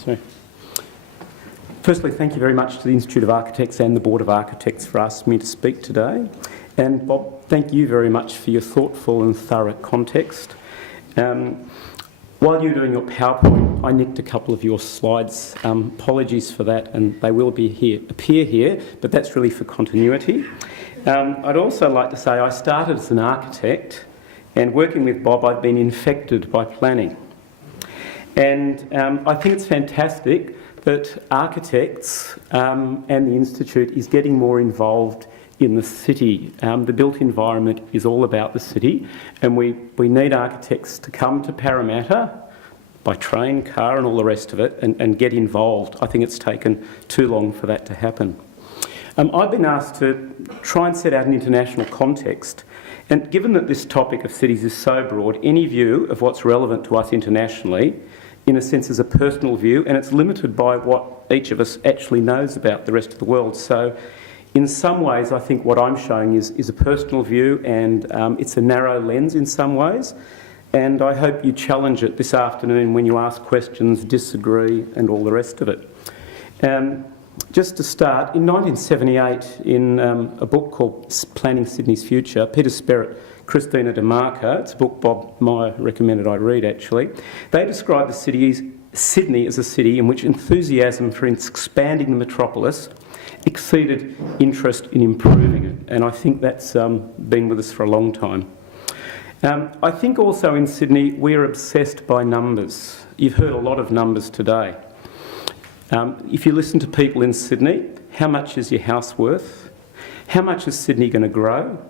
Sorry. Firstly, thank you very much to the Institute of Architects and the Board of Architects for asking me to speak today. And Bob, thank you very much for your thoughtful and thorough context. While you're doing your PowerPoint, I nicked a couple of your slides. Apologies for that, and they will appear here, but that's really for continuity. I'd also like to say I started as an architect, and working with Bob, I've been infected by planning. And I think it's fantastic that architects and the Institute is getting more involved in the city. The built environment is all about the city, and we need architects to come to Parramatta by train, car and all the rest of it and get involved. I think it's taken too long for that to happen. I've been asked to try and set out an international context, and given that this topic of cities is so broad, any view of what's relevant to us internationally, in a sense, is a personal view, and it's limited by what each of us actually knows about the rest of the world. So in some ways, I think what I'm showing is a personal view, and it's a narrow lens in some ways. And I hope you challenge it this afternoon when you ask questions, disagree, and all the rest of it. Just to start, in 1978, in a book called Planning Sydney's Future, Peter Sperrett, Christina DeMarco, it's a book Bob Meyer recommended I read actually, they describe Sydney as a city in which enthusiasm for expanding the metropolis exceeded interest in improving it, and I think that's been with us for a long time. I think also in Sydney we're obsessed by numbers. You've heard a lot of numbers today. If you listen to people in Sydney, how much is your house worth? How much is Sydney going to grow?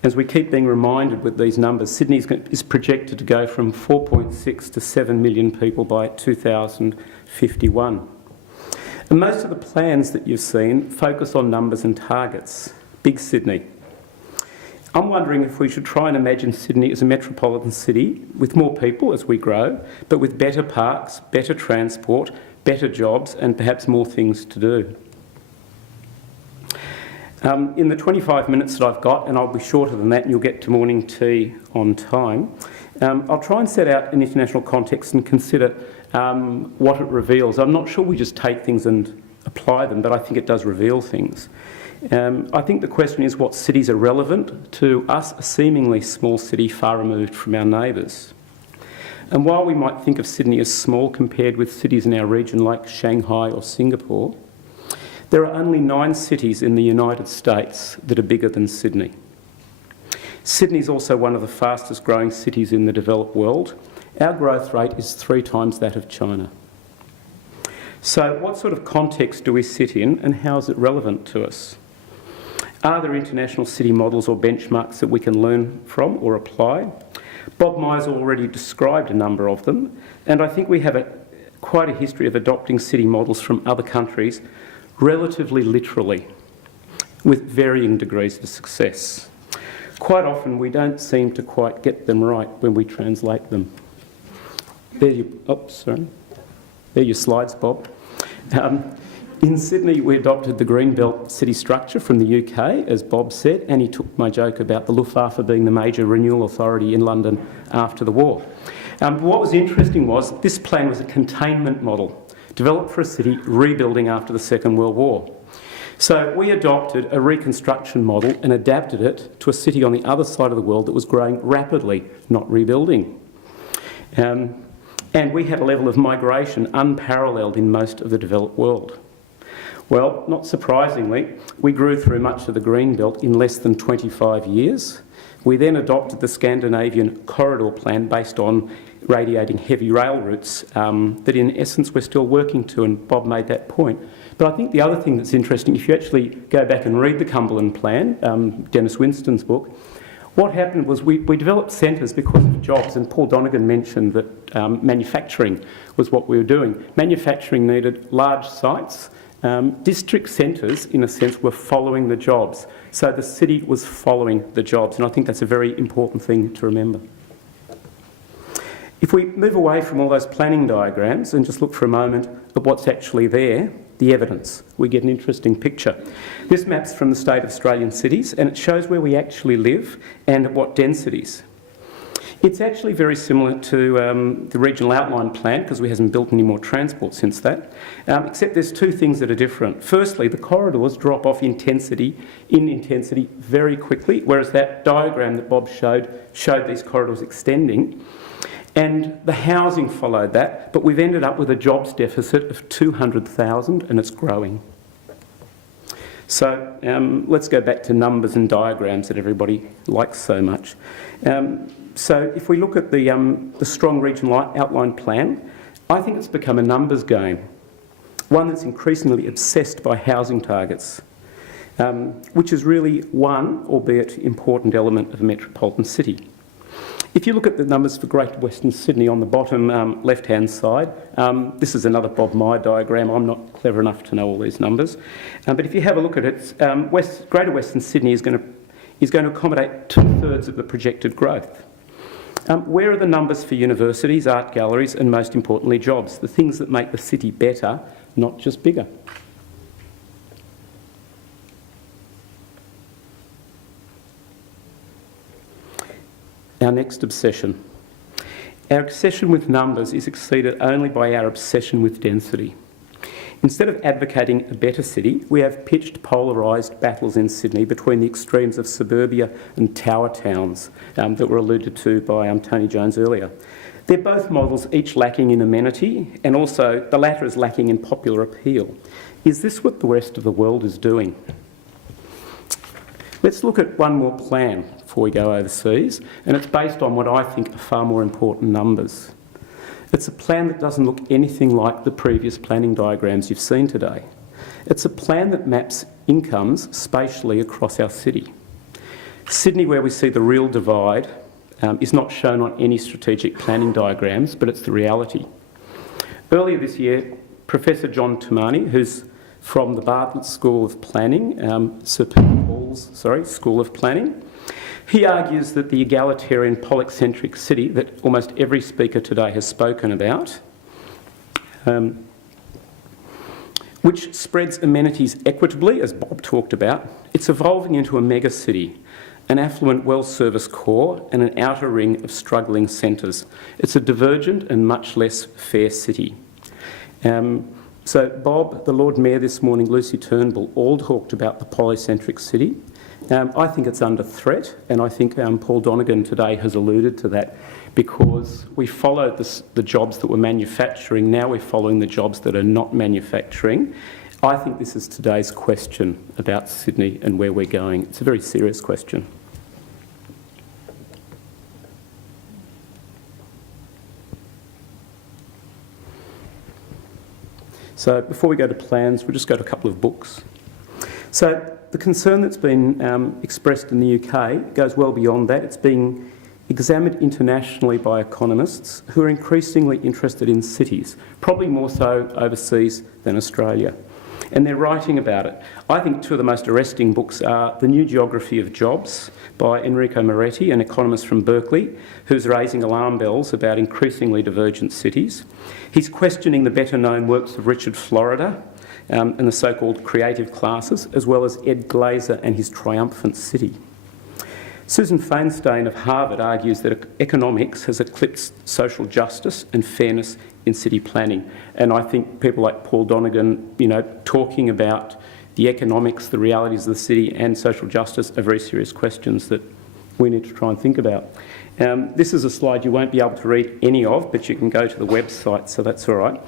As we keep being reminded with these numbers, Sydney is projected to go from 4.6 to 7 million people by 2051. And most of the plans that you've seen focus on numbers and targets. Big Sydney. I'm wondering if we should try and imagine Sydney as a metropolitan city with more people as we grow, but with better parks, better transport, better jobs, and perhaps more things to do. In the 25 minutes that I've got, and I'll be shorter than that and you'll get to morning tea on time, I'll try and set out an international context and consider what it reveals. I'm not sure we just take things and apply them, but I think it does reveal things. I think the question is what cities are relevant to us, a seemingly small city far removed from our neighbours. And while we might think of Sydney as small compared with cities in our region like Shanghai or Singapore, there are only 9 cities in the United States that are bigger than Sydney. Sydney is also one of the fastest growing cities in the developed world. Our growth rate is 3 times that of China. So what sort of context do we sit in, and how is it relevant to us? Are there international city models or benchmarks that we can learn from or apply? Bob Meyer's already described a number of them, and I think we have quite a history of adopting city models from other countries relatively literally, with varying degrees of success. Quite often we don't seem to quite get them right when we translate them. There are your slides, Bob. In Sydney, we adopted the Greenbelt city structure from the UK, as Bob said, and he took my joke about the Luftwaffe being the major renewal authority in London after the war. What was interesting was this plan was a containment model, developed for a city rebuilding after the Second World War. So we adopted a reconstruction model and adapted it to a city on the other side of the world that was growing rapidly, not rebuilding. And we had a level of migration unparalleled in most of the developed world. Well, not surprisingly, we grew through much of the Greenbelt in less than 25 years. We then adopted the Scandinavian corridor plan based on radiating heavy rail routes that in essence we're still working to, and Bob made that point. But I think the other thing that's interesting, if you actually go back and read the Cumberland Plan, Dennis Winston's book, what happened was we developed centres because of jobs, and Paul Donegan mentioned that manufacturing was what we were doing. Manufacturing needed large sites. District centres, in a sense, were following the jobs. So the city was following the jobs, and I think that's a very important thing to remember. If we move away from all those planning diagrams and just look for a moment at what's actually there, the evidence, we get an interesting picture. This map's from the State of Australian Cities, and it shows where we actually live and at what densities. It's actually very similar to the regional outline plan because we hasn't built any more transport since that, except there's two things that are different. Firstly, the corridors drop off in intensity very quickly, whereas that diagram that Bob showed these corridors extending. And the housing followed that, but we've ended up with a jobs deficit of 200,000 and it's growing. So let's go back to numbers and diagrams that everybody likes so much. So if we look at the strong regional outline plan, I think it's become a numbers game, one that's increasingly obsessed by housing targets, which is really one, albeit important, element of a metropolitan city. If you look at the numbers for Greater Western Sydney on the bottom left-hand side, this is another Bob Meyer diagram. I'm not clever enough to know all these numbers. But if you have a look at it, Greater Western Sydney is going to accommodate 2/3 of the projected growth. Where are the numbers for universities, art galleries, and most importantly, jobs? The things that make the city better, not just bigger. Our next obsession. Our obsession with numbers is exceeded only by our obsession with density. Instead of advocating a better city, we have pitched polarised battles in Sydney between the extremes of suburbia and tower towns that were alluded to by Tony Jones earlier. They're both models, each lacking in amenity, and also the latter is lacking in popular appeal. Is this what the rest of the world is doing? Let's look at one more plan before we go overseas, and it's based on what I think are far more important numbers. It's a plan that doesn't look anything like the previous planning diagrams you've seen today. It's a plan that maps incomes spatially across our city. Sydney, where we see the real divide, is not shown on any strategic planning diagrams, but it's the reality. Earlier this year, Professor John Tumani, who's from the Bartlett School of Planning, Sir Peter Paul's School of Planning, he argues that the egalitarian polycentric city that almost every speaker today has spoken about, which spreads amenities equitably, as Bob talked about, it's evolving into a mega city, an affluent, well-serviced core and an outer ring of struggling centres. It's a divergent and much less fair city. So Bob, the Lord Mayor this morning, Lucy Turnbull, all talked about the polycentric city. I think it's under threat, and I think Paul Donegan today has alluded to that, because we followed the jobs that were manufacturing, now we're following the jobs that are not manufacturing. I think this is today's question about Sydney and where we're going. It's a very serious question. So before we go to plans, we'll just go to a couple of books. So the concern that's been expressed in the UK goes well beyond that. It's being examined internationally by economists who are increasingly interested in cities, probably more so overseas than Australia. And they're writing about it. I think two of the most arresting books are The New Geography of Jobs by Enrico Moretti, an economist from Berkeley, who's raising alarm bells about increasingly divergent cities. He's questioning the better-known works of Richard Florida and the so-called creative classes, as well as Ed Glazer and his triumphant city. Susan Feinstein of Harvard argues that economics has eclipsed social justice and fairness in city planning. And I think people like Paul Donegan, talking about the economics, the realities of the city and social justice are very serious questions that we need to try and think about. This is a slide you won't be able to read any of, but you can go to the website, so that's all right.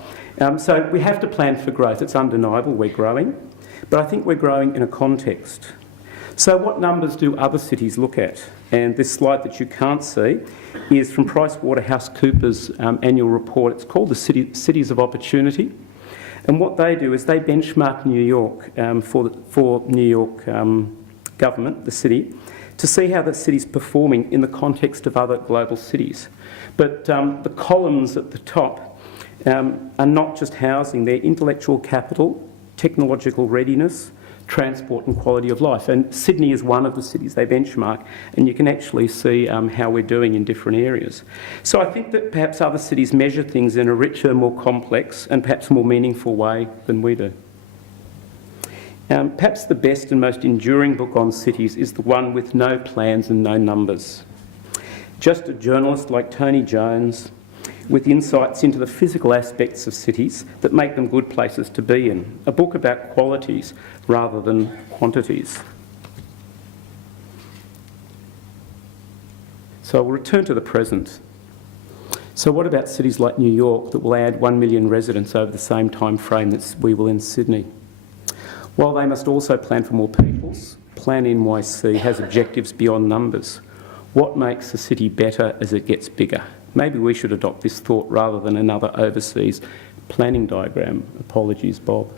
So we have to plan for growth. It's undeniable we're growing, but I think we're growing in a context. So what numbers do other cities look at? And this slide that you can't see is from PricewaterhouseCoopers' annual report. It's called the Cities of Opportunity. And what they do is they benchmark New York for New York government, the city, to see how the city's performing in the context of other global cities. But the columns at the top are not just housing, they're intellectual capital, technological readiness, transport and quality of life. And Sydney is one of the cities they benchmark, and you can actually see how we're doing in different areas. So I think that perhaps other cities measure things in a richer, more complex and perhaps more meaningful way than we do. Perhaps the best and most enduring book on cities is the one with no plans and no numbers. Just a journalist like Tony Jones with insights into the physical aspects of cities that make them good places to be in. A book about qualities rather than quantities. So we'll return to the present. So what about cities like New York that will add 1 million residents over the same time frame that we will in Sydney? While they must also plan for more peoples, Plan NYC has objectives beyond numbers. What makes a city better as it gets bigger? Maybe we should adopt this thought rather than another overseas planning diagram. Apologies, Bob.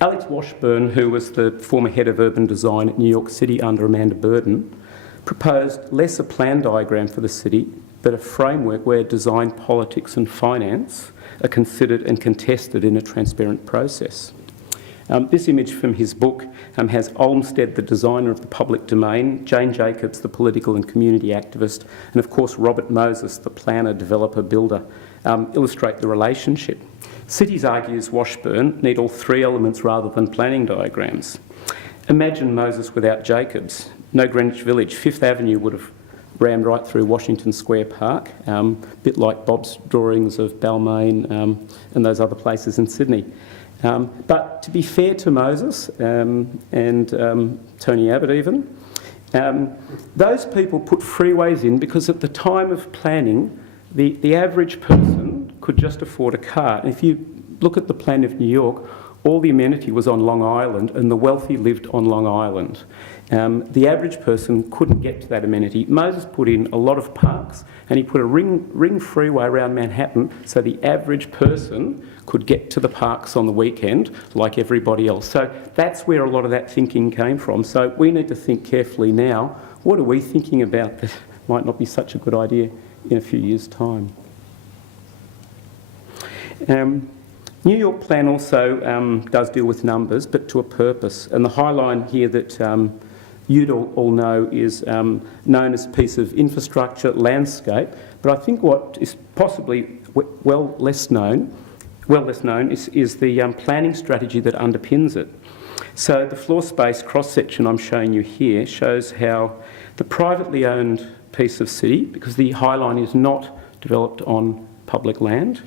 Alex Washburn, who was the former head of urban design at New York City under Amanda Burden, proposed less a plan diagram for the city, but a framework where design, politics and finance are considered and contested in a transparent process. This image from his book has Olmsted, the designer of the public domain, Jane Jacobs, the political and community activist, and of course Robert Moses, the planner, developer, builder, illustrate the relationship. Cities, argues Washburn, need all three elements rather than planning diagrams. Imagine Moses without Jacobs. No Greenwich Village. Fifth Avenue would have rammed right through Washington Square Park, a bit like Bob's drawings of Balmain and those other places in Sydney. But to be fair to Moses and Tony Abbott even, those people put freeways in because at the time of planning, the average person could just afford a car. And if you look at the plan of New York, all the amenity was on Long Island and the wealthy lived on Long Island. The average person couldn't get to that amenity. Moses put in a lot of parks and he put a ring freeway around Manhattan so the average person could get to the parks on the weekend like everybody else. So that's where a lot of that thinking came from. So we need to think carefully now, what are we thinking about that might not be such a good idea in a few years' time? New York Plan also does deal with numbers, but to a purpose. And the high line here that you'd all know is known as a piece of infrastructure landscape. But I think what is possibly well less known is the planning strategy that underpins it. So the floor space cross-section I'm showing you here shows how the privately owned piece of city, because the High Line is not developed on public land,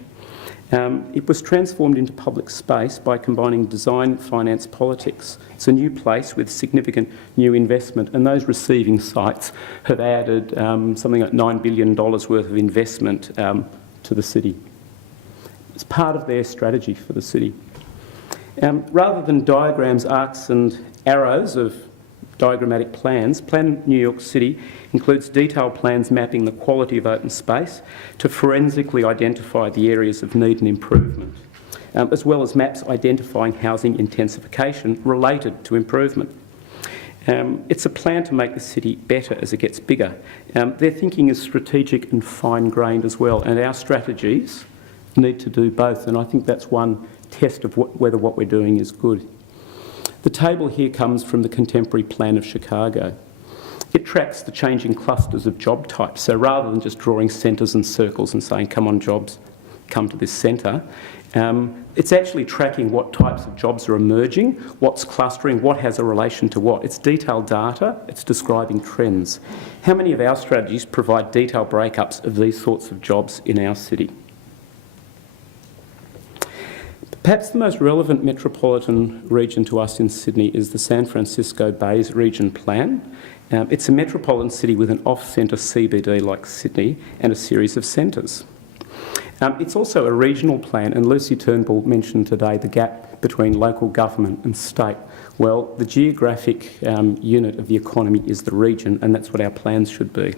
it was transformed into public space by combining design, finance, politics. It's a new place with significant new investment, and those receiving sites have added something like $9 billion worth of investment to the city. It's part of their strategy for the city. Rather than diagrams, arcs and arrows of diagrammatic plans, Plan New York City includes detailed plans mapping the quality of open space to forensically identify the areas of need and improvement, as well as maps identifying housing intensification related to improvement. It's a plan to make the city better as it gets bigger. Their thinking is strategic and fine-grained as well, and our strategies need to do both, and I think that's one test of whether what we're doing is good. The table here comes from the contemporary plan of Chicago. It tracks the changing clusters of job types. So rather than just drawing centres and circles and saying, come on jobs, come to this centre, it's actually tracking what types of jobs are emerging, what's clustering, what has a relation to what. It's detailed data, it's describing trends. How many of our strategies provide detailed breakups of these sorts of jobs in our city? Perhaps the most relevant metropolitan region to us in Sydney is the San Francisco Bay's region plan. It's a metropolitan city with an off-centre CBD like Sydney and a series of centres. It's also a regional plan, and Lucy Turnbull mentioned today the gap between local government and state. Well, the geographic unit of the economy is the region, and that's what our plans should be.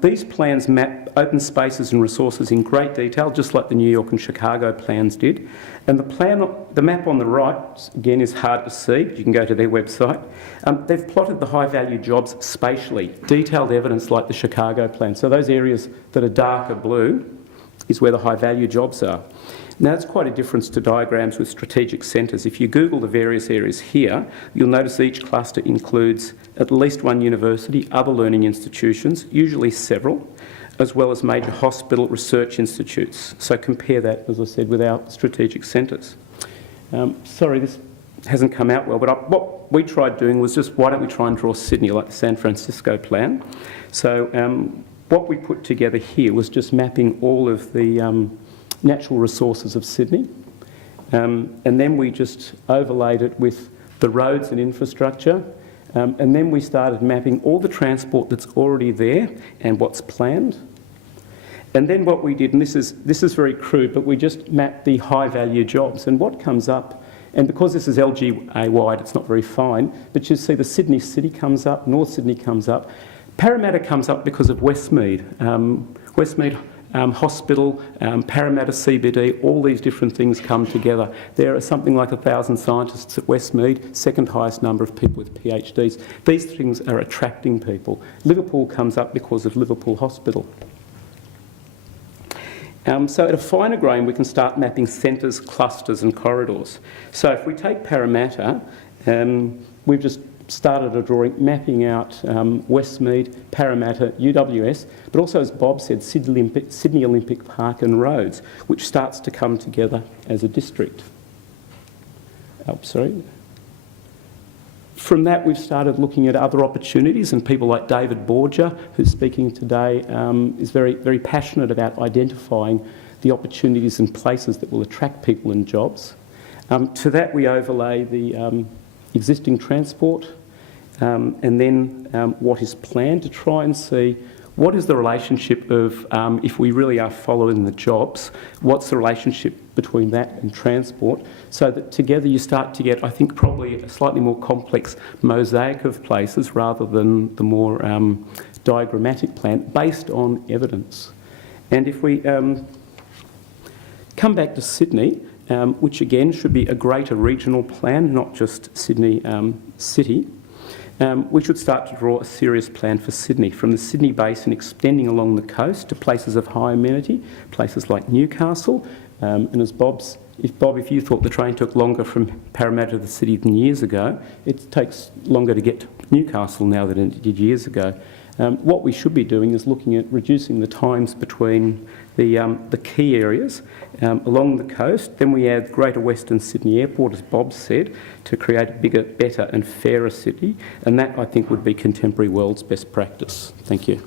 These plans map open spaces and resources in great detail, just like the New York and Chicago plans did. And the map on the right, again, is hard to see, but you can go to their website. They've plotted the high-value jobs spatially, detailed evidence like the Chicago plan. So those areas that are darker blue is where the high-value jobs are. Now, that's quite a difference to diagrams with strategic centres. If you Google the various areas here, you'll notice each cluster includes at least one university, other learning institutions, usually several, as well as major hospital research institutes. So compare that, as I said, with our strategic centres. Sorry, this hasn't come out well. But what we tried doing was just, why don't we try and draw Sydney like the San Francisco plan? So what we put together here was just mapping all of the natural resources of Sydney. And then we just overlaid it with the roads and infrastructure. And then we started mapping all the transport that's already there and what's planned. And then what we did, and this is very crude, but we just mapped the high-value jobs. And what comes up, and because this is LGA wide, it's not very fine, but you see the Sydney City comes up, North Sydney comes up. Parramatta comes up because of Westmead. Westmead Hospital, Parramatta CBD, all these different things come together. There are something like 1,000 scientists at Westmead, second highest number of people with PhDs. These things are attracting people. Liverpool comes up because of Liverpool Hospital. So at a finer grain, we can start mapping centres, clusters and corridors. So if we take Parramatta, we've just started a drawing mapping out Westmead, Parramatta, UWS, but also, as Bob said, Sydney Olympic Park and roads, which starts to come together as a district. From that, we've started looking at other opportunities, and people like David Borgia, who's speaking today, is very, very passionate about identifying the opportunities and places that will attract people and jobs. To that, we overlay the existing transport, and then what is planned to try and see what is the relationship of, if we really are following the jobs, what's the relationship between that and transport, so that together you start to get, I think, probably a slightly more complex mosaic of places rather than the more diagrammatic plan based on evidence. And if we come back to Sydney, which again should be a greater regional plan, not just Sydney City, we should start to draw a serious plan for Sydney, from the Sydney Basin extending along the coast to places of high amenity, places like Newcastle. And as if you thought the train took longer from Parramatta to the city than years ago, it takes longer to get to Newcastle now than it did years ago. What we should be doing is looking at reducing the times between the key areas along the coast. Then we add Greater Western Sydney Airport, as Bob said, to create a bigger, better and fairer city. And that, I think, would be contemporary world's best practice. Thank you.